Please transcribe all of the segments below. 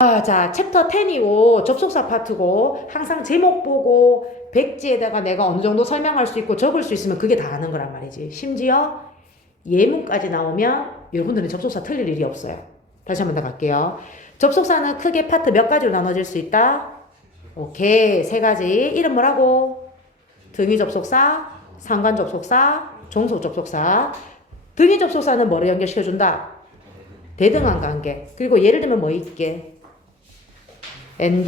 아, 자, 챕터 10이고 접속사 파트고 항상 제목 보고 백지에다가 내가 어느 정도 설명할 수 있고 적을 수 있으면 그게 다 아는 거란 말이지. 심지어 예문까지 나오면 여러분들은 접속사 틀릴 일이 없어요. 다시 한번더 갈게요. 접속사는 크게 파트 몇 가지로 나눠질 수 있다? 오케이. 세 가지. 이름 뭐라고? 등위 접속사, 상관 접속사, 종속 접속사. 등위 접속사는 뭐를 연결시켜준다? 대등한 관계. 그리고 예를 들면 뭐 있게? And,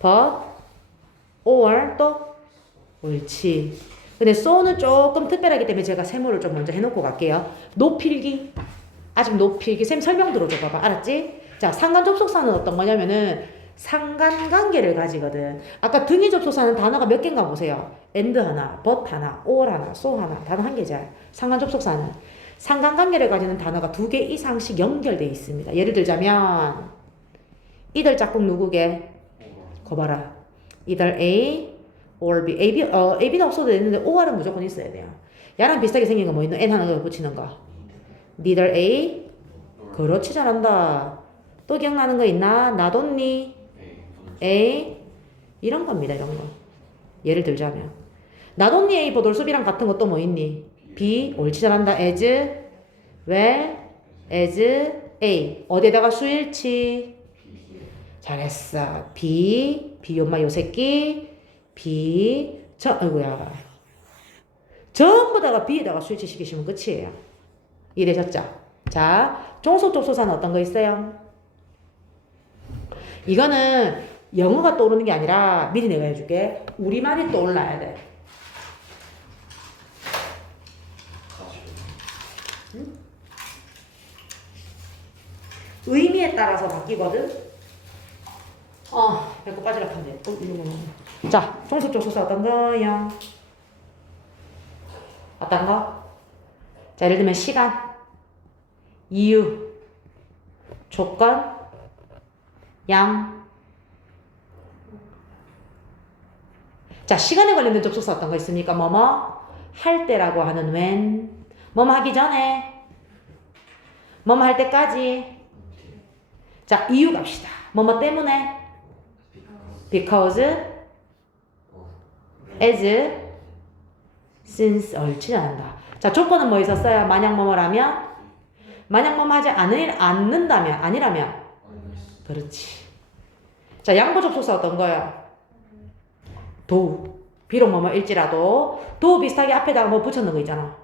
but, or 또 옳지. 근데 so는 조금 특별하기 때문에 제가 세모를 좀 먼저 해놓고 갈게요. 노필기. 아직 노필기. 쌤 설명 들어줘 봐봐. 알았지? 자, 상관 접속사는 어떤 거냐면은 상관관계를 가지거든. 아까 등위 접속사는 단어가 몇 개인가 보세요. and 하나, but 하나, or 하나, so 하나. 단어 한 개잖아요. 상관 접속사는. 상관관계를 가지는 단어가 두 개 이상씩 연결돼 있습니다. 예를 들자면 이들 짝꿍 누구게? 거 봐라. either A or B. A, B, 어, A, B는 없어도 되는데 OR은 무조건 있어야 돼요. 야랑 비슷하게 생긴 거 뭐 있노? N 하나 더 붙이는 거. neither A. 그렇지 잘한다. 또 기억나는 거 있나? 나돈니. A. 이런 겁니다. 이런 거. 예를 들자면. 나돈니 A 보돌수비랑 같은 것도 뭐 있니? B. 옳지 잘한다. as. well. as. A. 어디에다가 수일치? 잘했어. B, B 엄마 요 새끼, B, 저, 아이고야. 전부 다가 B에다가 스위치 시키시면 끝이에요. 이해되셨죠? 자, 종속 접속사는 어떤 거 있어요? 이거는 영어가 떠오르는 게 아니라 미리 내가 해줄게. 우리말이 떠올라야 돼. 의미에 따라서 바뀌거든. 어, 배꼽 빠지라 한데. 어, 이거 뭐. 자, 종속 접속사 어떤 거요? 어떤 거? 자, 예를 들면 시간, 이유, 조건, 양. 자, 시간에 관련된 접속사 어떤 거 있습니까? 뭐뭐 할 때라고 하는 when, 뭐뭐 하기 전에, 뭐뭐 할 때까지. 자, 이유 갑시다. 뭐뭐 때문에. Because, as, since 옳지 않다. 자, 조건은 뭐 있었어요? 만약 뭐뭐라면? 만약 뭐뭐 하지 않을, 않는다면, 아니라면? 그렇지. 자, 양보 접속사 어떤 거예요? 도. 비록 뭐뭐일지라도, 도 비슷하게 앞에다가 뭐 붙여놓은 거 있잖아.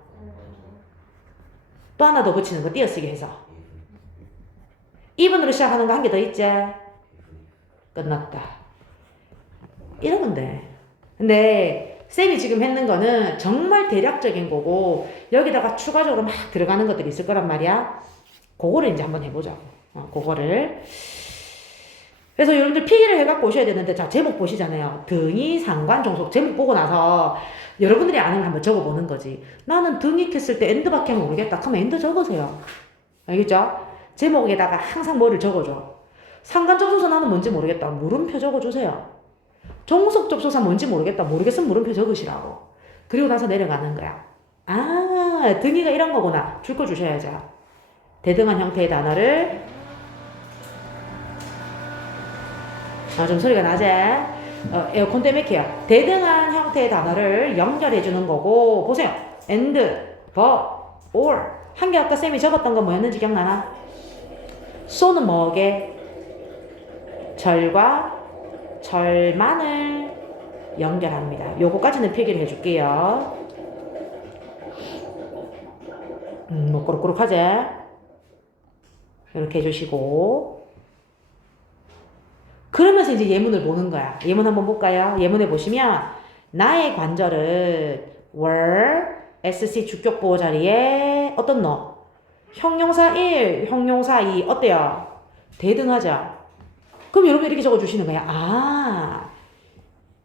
또 하나 더 붙이는 거 띄어쓰기 해서. 2번으로 시작하는 거 한 개 더 있지? 끝났다. 이러면 돼. 근데 쌤이 지금 했는 거는 정말 대략적인 거고 여기다가 추가적으로 막 들어가는 것들이 있을 거란 말이야. 그거를 이제 한번 해보자. 어, 그거를. 그래서 여러분들 필기를 해갖고 오셔야 되는데 자 제목 보시잖아요. 등이 상관 종속 제목 보고 나서 여러분들이 아는 걸 한번 적어보는 거지. 나는 등이 켰을 때 엔드밖에 모르겠다. 그러면 엔드 적으세요. 알겠죠? 제목에다가 항상 뭐를 적어줘. 상관 접속사 나는 뭔지 모르겠다. 물음표 적어주세요. 종속 접속사 뭔지 모르겠다. 모르겠으면 물음표 적으시라고. 그리고 나서 내려가는 거야. 아, 등이가 이런 거구나. 줄거 주셔야죠. 대등한 형태의 단어를 아, 좀 소리가 나지? 어, 에어컨 때문에 키야. 대등한 형태의 단어를 연결해 주는 거고 보세요. and, but, or 한 개 아까 쌤이 적었던 거 뭐였는지 기억나나? 소는 뭐게? 절과 절만을 연결합니다. 요거까지는 필기를 해줄게요. 음, 뭐 꼬룩꼬룩하지? 이렇게 해주시고 그러면서 이제 예문을 보는 거야. 예문 한번 볼까요? 예문에 보시면 나의 관절은 were SC 주격 보호 자리에 어떤 너? 형용사 1, 형용사 2 어때요? 대등하죠? 그럼 여러분 이렇게 적어주시는 거야. 아,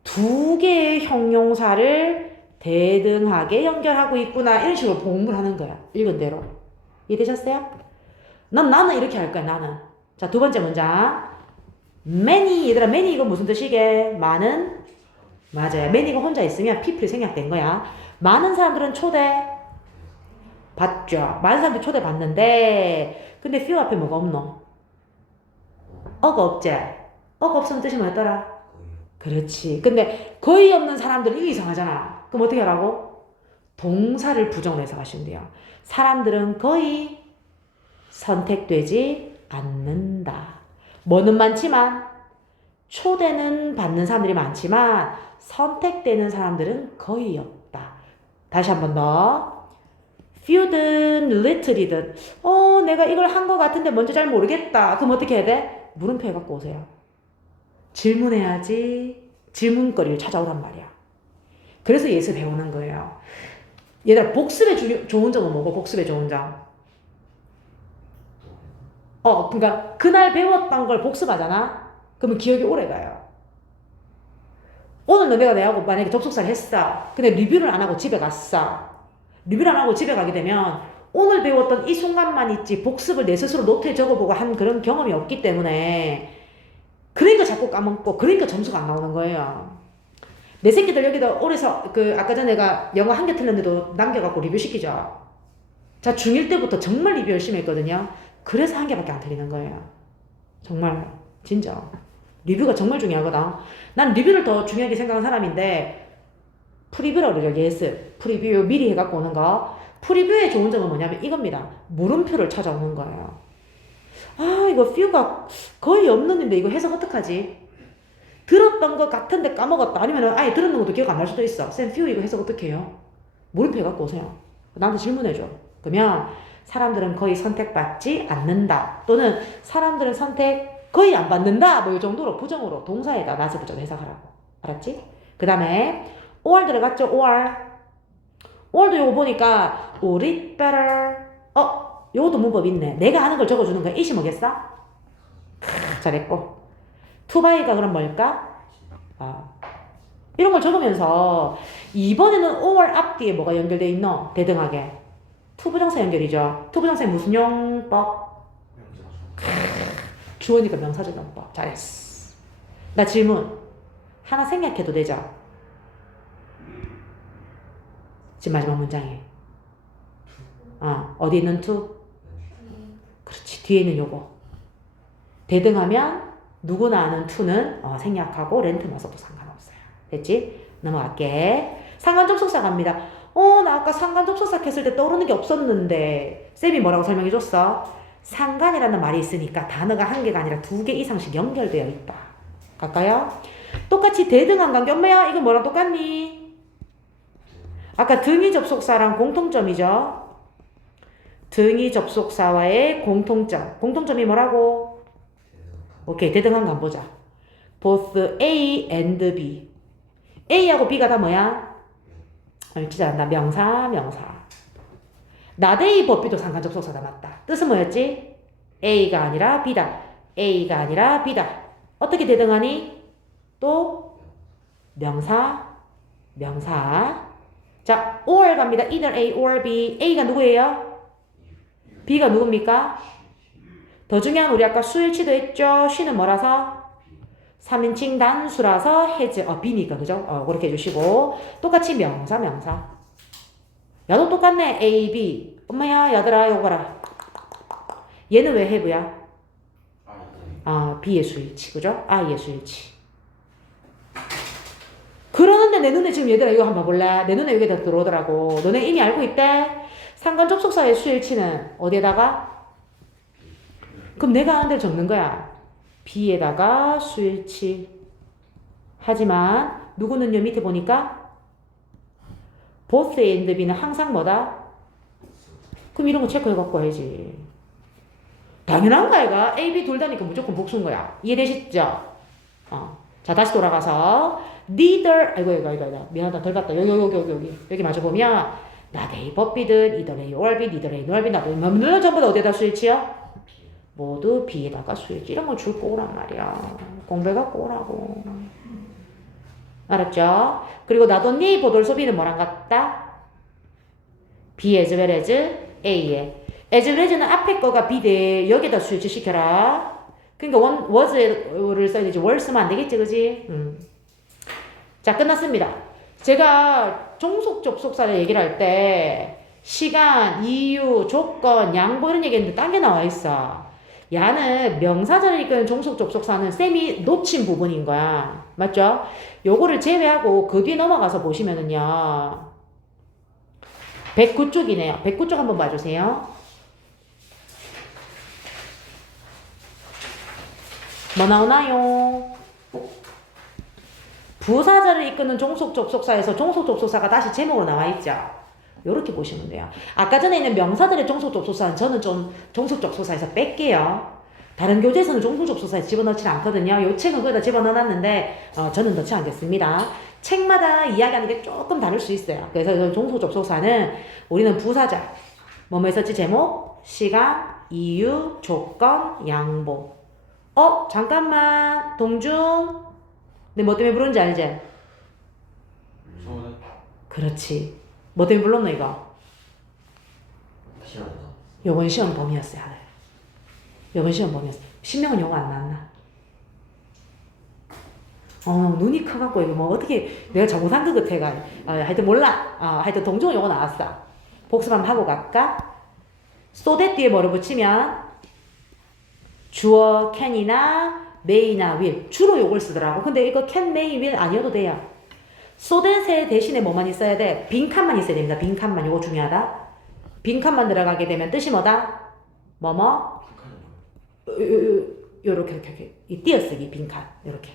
두 개의 형용사를 대등하게 연결하고 있구나. 이런 식으로 봉을 하는 거야. 읽은 대로. 이해되셨어요? 난 나는 이렇게 할 거야. 나는. 자, 두 번째 문장. many 얘들아 many 이거 무슨 뜻이게? 많은 맞아요. many가 혼자 있으면 people이 생략된 거야. 많은 사람들은 초대 받죠. 많은 사람들이 초대 받는데 근데 few 앞에 뭐가 없노? 어가 없지? 어가 없으면 뜻이 뭐였더라? 그렇지. 근데 거의 없는 사람들은 이게 이상하잖아. 그럼 어떻게 하라고? 동사를 부정해서 하시면 돼요. 사람들은 거의 선택되지 않는다. 뭐는 많지만 초대는 받는 사람들이 많지만 선택되는 사람들은 거의 없다. 다시 한 번 더. few든 little이든 어 내가 이걸 한 것 같은데 먼저 잘 모르겠다. 그럼 어떻게 해야 돼? 물음표 해갖고 오세요. 질문해야지 질문거리를 찾아오란 말이야. 그래서 예수 배우는 거예요. 얘들아 복습의 주, 좋은 점은 뭐고 복습의 좋은 점? 어 그러니까 그날 배웠던 걸 복습하잖아. 그러면 기억이 오래 가요. 오늘 너네가 내하고 만약에 접속사를 했어. 근데 리뷰를 안 하고 집에 갔어. 리뷰를 안 하고 집에 가게 되면 오늘 배웠던 이 순간만 있지 복습을 내 스스로 노트에 적어보고 한 그런 경험이 없기 때문에 그러니까 자꾸 까먹고 그러니까 점수가 안 나오는 거예요. 내 새끼들 여기다 올해서 그 아까 전에 내가 영어 한 개 틀렸는데도 남겨갖고 리뷰 시키죠. 자 중1 때부터 정말 리뷰 열심히 했거든요. 그래서 한 개밖에 안 틀리는 거예요. 정말 진짜 리뷰가 정말 중요하거든. 난 리뷰를 더 중요하게 생각하는 사람인데 프리뷰라고 그러죠. 예스. 프리뷰 미리 해갖고 오는 거. 프리뷰의 좋은 점은 뭐냐면 이겁니다. 물음표를 찾아오는 거예요. 아 이거 뷰가 거의 없는데 이거 해석 어떡하지? 들었던 것 같은데 까먹었다. 아니면 아예 들었는 것도 기억 안 날 수도 있어. 쌤 뷰 이거 해석 어떻게 해요? 물음표 해갖고 오세요. 나한테 질문해줘. 그러면 사람들은 거의 선택받지 않는다. 또는 사람들은 선택 거의 안 받는다. 뭐 이 정도로 부정으로 동사에다 낫을 붙여서 해석하라고. 알았지? 그 다음에 or 들어갔죠? or. Or도 요거 보니까 it better. 어? 요것도 문법 있네. 내가 아는 걸 적어주는 거야. 이시 뭐겠어? 크, 잘했고. by가 그럼 뭘까? 아. 이런 걸 적으면서 이번에는 or 앞뒤에 뭐가 연결돼 있노? 대등하게. 투부정사 연결이죠. 투부정사의 무슨 용법? 주어니까 명사적 용법. 잘했어. 나 질문. 하나 생략해도 되죠? 지금 마지막 문장에. 아, 어디 있는 투? 그렇지. 뒤에 있는 요거. 대등하면 누구나 아는 투는 어, 생략하고 렌트만 써도 상관없어요. 됐지? 넘어갈게. 상관 접속사 갑니다. 어, 나 아까 상관 접속사 했을 때 떠오르는 게 없었는데 쌤이 뭐라고 설명해 줬어? 상관이라는 말이 있으니까 단어가 한 개가 아니라 두 개 이상씩 연결되어 있다. 갈까요? 똑같이 대등한 관계. 엄마야, 이거 뭐랑 똑같니? 아까 등위 접속사랑 공통점이죠. 등위 접속사와의 공통점. 공통점이 뭐라고? 오케이, 대등한 관 보자. both A and B. A하고 B가 다 뭐야? 알지 않나? 명사, 명사. 나데이 법비도 상관 접속사다 맞다. 뜻은 뭐였지? A가 아니라 B다. A가 아니라 B다. 어떻게 대등하니? 또 명사, 명사. 자, or 갑니다. either A or B. A가 누구예요? B가 누굽니까? 더 중요한 우리 아까 수일치도 했죠. 쉬는 뭐라서? 3인칭 단수라서 해즈 어 B니까 그죠? 어 그렇게 해주시고 똑같이 명사 명사. 야도 똑같네 A B. 엄마야 얘들아 이거 봐라. 얘는 왜 해부야? 아 B의 수일치 그죠? I의 수일치. 그러는데 내 눈에 지금 얘들아 이거 한번 봐볼래? 내 눈에 여기 다 들어오더라고. 너네 이미 알고 있대? 상관 접속사의 수일치는 어디에다가? 그럼 내가 아는 대로 적는 거야. B에다가 수일치. 하지만 누구는요 밑에 보니까 both and B는 항상 뭐다? 그럼 이런 거 체크해 갖고 해야지. 당연한 거 아이가? A, B 둘 다니까 무조건 복수인 거야. 이해되시죠? 어. 자 다시 돌아가서 neither 아이고 이거 이거 이거 미안하다 덜 봤다 여기 여기 여기 여기 여기 마저 보면 or B neither A nor B 나도 물론 전부 다 어디에다 수일치요? 모두 B에다가 수일치 이런 걸 줄 거란 말이야. 공부해갖고 오라고. 알았죠? 그리고 나도 네 보돌 소비는 뭐랑 같다? B as well as A에. as well as는 앞에 거가 B대 여기다 수일치 시켜라. 그러니까 원, was를 써야 되지. 월 쓰면 안 되겠지, 그지? 음. 자, 끝났습니다. 제가 종속 접속사를 얘기를 할 때 시간, 이유, 조건, 양보 이런 얘기했는데 딴 게 나와 있어. 야는 명사절을 이끄는 종속 접속사는 쌤이 놓친 부분인 거야. 맞죠? 요거를 제외하고 그 뒤에 넘어가서 보시면은요. 109쪽이네요. 109쪽 한번 봐주세요. 뭐 나오나요? 부사절을 이끄는 종속 접속사에서 종속 접속사가 다시 제목으로 나와 있죠. 이렇게 보시면 돼요. 아까 전에 있는 명사들의 종속 접속사는 저는 좀 종속 접속사에서 뺄게요. 다른 교재에서는 종속 접속사에 집어넣지 않거든요. 요 책은 거기다 집어넣어놨는데 어, 저는 넣지 않겠습니다. 책마다 이야기하는 게 조금 다를 수 있어요. 그래서 이 종속 접속사는 우리는 부사절, 뭐뭐 했었지 제목, 시간, 이유, 조건, 양보. 어 잠깐만 동중, 내뭐 때문에 부른지 알지? 그렇지. 뭐 때문에 불렀노 이거? 요번 시험 범위였어요. 아들. 요번 시험 범위였어. 신명은 요거 안 나왔나? 어 눈이 커갖고 이거 뭐 어떻게 내가 잘못한 것 같아가. 어, 하여튼 몰라. 어, 하여튼 동종은 요거 나왔어. 복습 한번 하고 갈까? 소대 뒤에 뭐를 붙이면 주어 can이나 may나 will 주로 요걸 쓰더라고. 근데 이거 can, may, will 아니어도 돼요. 소댓의 대신에 뭐만 있어야 돼? 빈칸만 있어야 됩니다. 빈칸만 요거 중요하다. 빈칸만 들어가게 되면 뜻이 뭐다? 뭐뭐? 요렇게 이렇게, 이렇게 이 띄어쓰기 빈칸 요렇게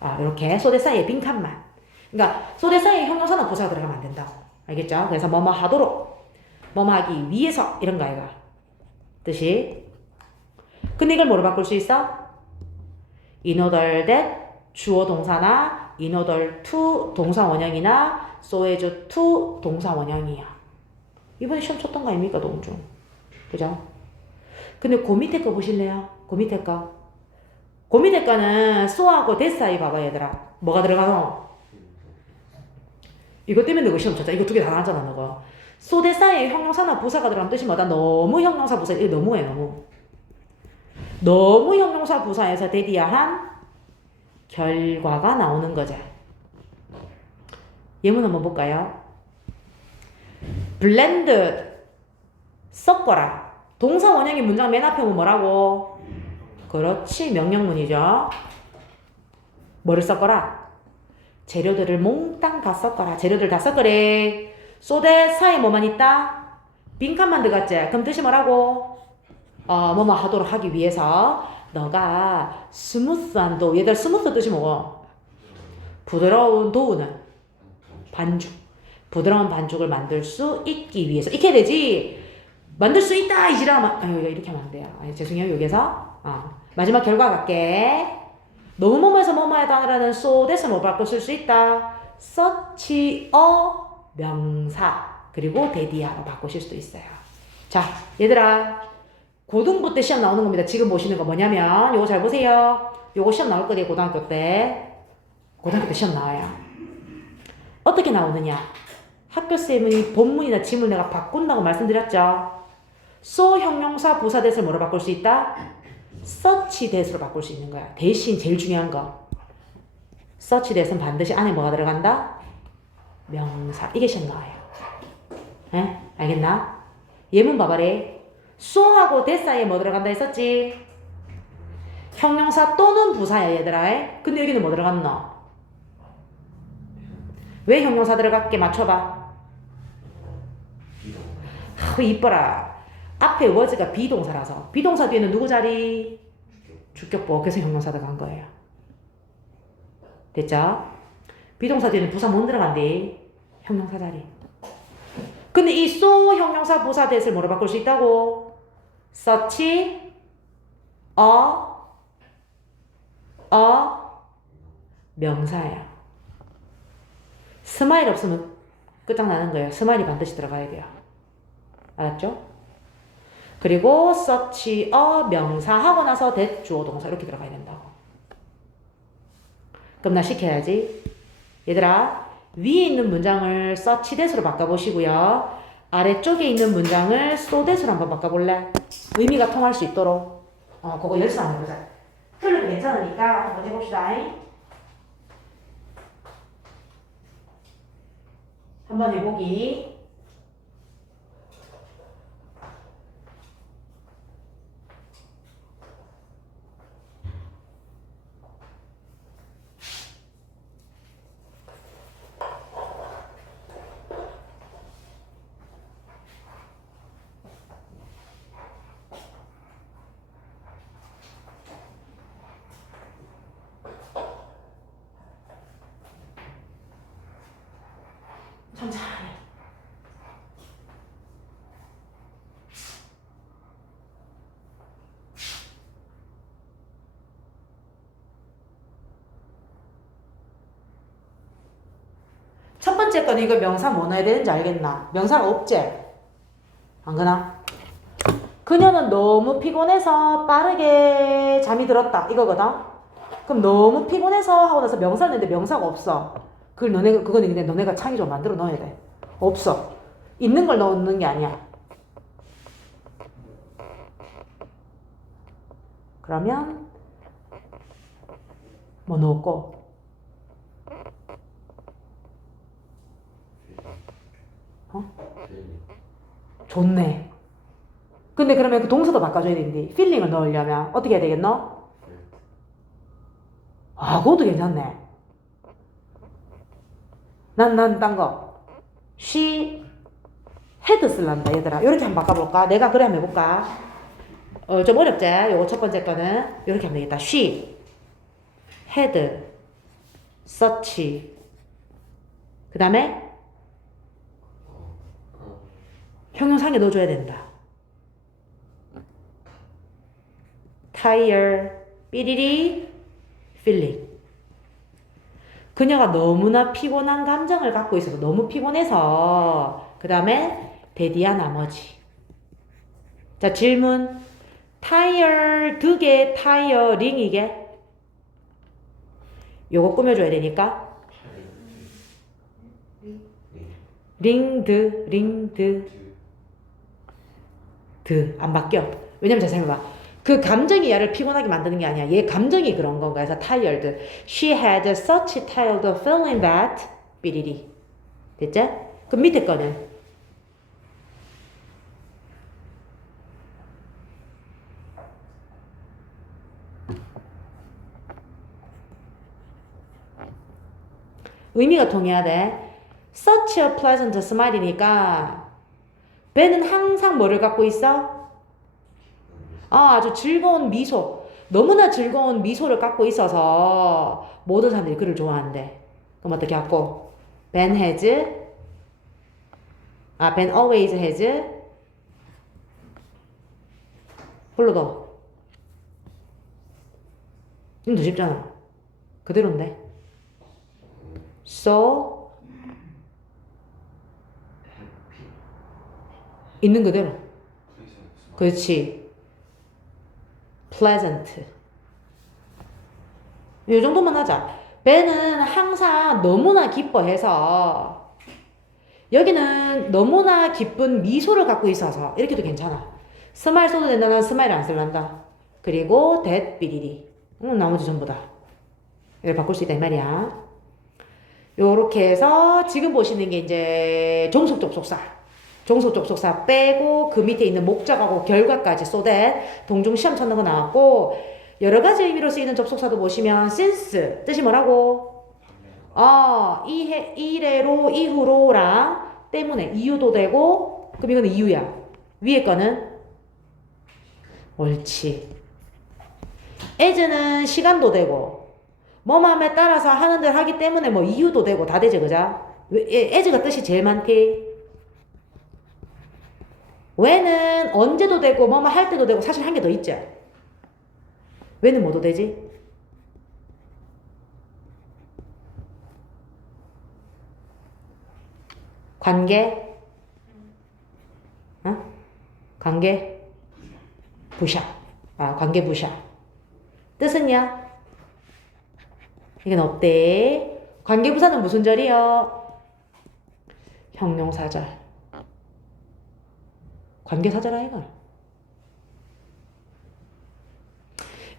아 요렇게 소대 사이에 빈칸만 그러니까 소대 사이에 형용사나 부사가 들어가면 안 된다고 알겠죠? 그래서 뭐뭐 하도록 뭐뭐 하기 위해서 이런 거 아이가 뜻이 근데 이걸 뭐로 바꿀 수 있어? in order that 주어 동사나 in order to 동사 원형이나 so as to 동사 원형이야 이번에 시험 쳤던 거 아닙니까 동중 그죠? 근데 그 밑에 거 보실래요? 그 밑에 거. 그 밑에 거는 소하고 데스 사이 봐봐 얘들아. 뭐가 들어가노? 이것 때문에 너가 시험 쳤잖아. 이거 두 개 다 나왔잖아 너가. 소대 사이에 형용사나 부사가 들어가면 뜻이 뭐다? 너무 형용사 부사. 이거 너무해 너무. 너무 형용사 부사에서 대디야한 결과가 나오는 거죠. 예문 한번 볼까요? blended 섞어라. 동사 원형이 문장 맨 앞에 오면 뭐라고? 그렇지 명령문이죠. 뭐를 섞어라? 재료들을 몽땅 다 섞어라. 재료들 다 섞으래. 소대 사이 뭐만 있다? 빈칸만 들어갔지? 그럼 뜻이 뭐라고? 어, 뭐뭐 하도록 하기 위해서 너가 스무스한 도우. 얘들 스무스 뜻이 뭐고? 부드러운 도우는 반죽. 부드러운 반죽을 만들 수 있기 위해서. 익혀야 되지. 만들 수 있다 이지라 아유 이렇게 하면 안 돼요. 아니, 죄송해요 여기서 어. 마지막 결과 갈게. 너무 뭐뭐해서 뭐뭐에 당하라는 that을 뭐 바꿔 쓸수 있다. a 명사 그리고 대디하로 바꾸실 수도 있어요. 자 얘들아 고등부 때 시험 나오는 겁니다. 지금 보시는 거 뭐냐면 요거 잘 보세요. 요거 시험 나올 거예요 고등학교 때. 고등학교 때 시험 나와요. 어떻게 나오느냐? 학교 쌤이 본문이나 지문 내가 바꾼다고 말씀드렸죠. so 형용사 부사 대를 뭐로 바꿀 수 있다? such 대로 바꿀 수 있는 거야. 대신 제일 중요한 거. such 대는 반드시 안에 뭐가 들어간다? 명사. 이게 시험 나와요. 에? 알겠나? 예문 봐봐래. So하고 대 사이에 뭐 들어간다 했었지? 형용사 또는 부사야 얘들아. 근데 여기는 뭐 들어갔노? 왜 형용사 들어갈게 맞춰봐. 아, 이뻐라. 앞에 워즈가 비동사라서 비동사 뒤에는 누구 자리? 주격보. 그래서 형용사 들어간 거예요. 됐죠? 비동사 뒤에는 부사 못 들어간대. 형용사 자리. 근데 이 so 형용사 부사 대를 뭐로 바꿀 수 있다고? such a a 명사야. 스마일 없으면 끝장나는 거예요. 스마일이 반드시 들어가야 돼요. 알았죠? 그리고 such a 명사 하고 나서 that 주어 동사 이렇게 들어가야 된다고. 그럼 나 시켜야지. 얘들아 위에 있는 문장을 that으로 바꿔보시고요. 아래쪽에 있는 문장을 that으로 한번 바꿔볼래? 의미가 통할 수 있도록. 어, 그거 연습 한번 해보자. 틀려도 괜찮으니까 한번 해봅시다. 한번 해보기. 천천히. 첫 번째 거는 이거 명사 뭐 넣어야 되는지 알겠나? 명사가 없제? 안 그나? 그녀는 너무 피곤해서 빠르게 잠이 들었다. 이거거든? 그럼 너무 피곤해서 하고 나서 명사를 냈는데 명사가 없어. 그걸 너네, 그거는 근데 너네가 창의적으로 만들어 넣어야 돼. 없어. 있는 걸 넣는 게 아니야. 그러면, 뭐 넣었고, 필링. 좋네. 근데 그러면 그 동사도 바꿔줘야 되는데, 필링을 넣으려면 어떻게 해야 되겠노? 아, 그것도 괜찮네. 난, 난, 딴 거. She had 쓸란다, 얘들아. 이렇게 한번 바꿔볼까? 내가 그래 한번 해볼까? 어, 좀 어렵지? 요거 첫 번째 거는. 이렇게 하면 되겠다. She had such. 그 다음에 형용사에 넣어줘야 된다. tire, 삐리리, feeling. 그녀가 너무나 피곤한 감정을 갖고 있어서 너무 피곤해서 그 다음에 데디야 나머지. 자 질문. 타이어 두개 타이어링 이게 요거 꾸며줘야 되니까 링드 링드 드 안 바뀌어. 왜냐면 잘 생각해봐. 그 감정이 얘를 피곤하게 만드는 게 아니야. 얘 감정이 그런 건가 해서 tired. She had such tired feeling that 삐리리. 됐죠? 그 밑에 거는 의미가 돼. Such a pleasant smile이니까 배는 항상 뭐를 갖고 있어? 아, 아주 즐거운 미소. 너무나 즐거운 미소를 갖고 있어서 모든 사람들이 그를 좋아한대. 그럼 어떻게 하고? Ben has, 아, Ben always has, 홀로도. 이건 더 쉽잖아. 그대로인데. So, 있는 그대로. 그렇지. pleasant. 이 정도만 하자. 배는 항상 너무나 기뻐해서 여기는 너무나 기쁜 미소를 갖고 있어서 이렇게도 괜찮아. 스마일 써도 된다면 스마일 안 쓸란다. 그리고 that 삐리리. 음, 나머지 전부 다. 이걸 바꿀 수 있다 이 말이야. 요렇게 해서 지금 보시는 게 이제 종속 접속사. 종속 접속사 빼고 그 밑에 있는 목적하고 결과까지 쏟대 동중 시험 찾는 거 나왔고 여러 가지 의미로 쓰이는 접속사도 보시면 since 뜻이 뭐라고? 어, 이해, 이래로, 이후로랑 때문에 이유도 되고 그럼 이거는 이유야. 위에 거는 옳지. as는 시간도 되고 뭐 마음에 따라서 하는 대로 하기 때문에 뭐 이유도 되고 다 되지 그자? as가 뜻이 제일 많대. 왜는 언제도 되고 뭐뭐 할 때도 되고 사실 한 개 더 있죠. 왜는 뭐도 되지? 관계, 어? 관계 부샤, 아 관계 부샤. 뜻은요? 이건 없대. 관계 부사는 무슨 절이요? 형용사절. 관계사절 아이가.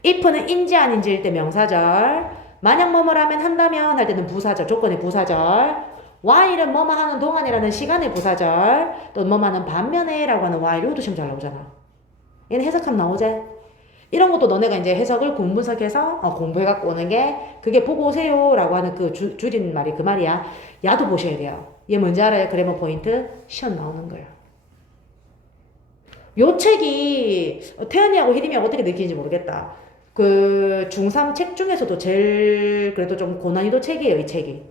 if는 인지 아닌지일 때 명사절. 만약 뭐뭐라면 한다면 할 때는 부사절, 조건의 부사절. while은 뭐뭐 하는 동안이라는 시간의 부사절. 또 뭐뭐 하는 반면에 라고 하는 while. 이것도 시험 잘 나오잖아. 얘는 해석하면 나오지? 이런 것도 너네가 이제 해석을 공분석해서 어, 공부해갖고 오는 게 그게 보고 오세요 라고 하는 그 주, 줄인 말이 그 말이야. 야도 보셔야 돼요. 얘 뭔지 알아요? 그래머 포인트 시험 나오는 거예 요. 요 책이 태연이하고 희림이하고 어떻게 느끼는지 모르겠다. 그 중3 책 중에서도 제일 그래도 좀 고난이도 책이에요, 이 책이.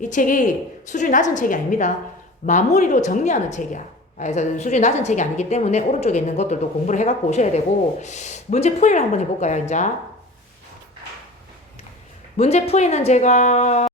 이 책이 수준이 낮은 책이 아닙니다. 마무리로 정리하는 책이야. 아, 그래서 수준이 낮은 책이 아니기 때문에 오른쪽에 있는 것들도 공부를 해갖고 오셔야 되고 문제 풀이를 한번 해볼까요, 이제? 문제 풀이는 제가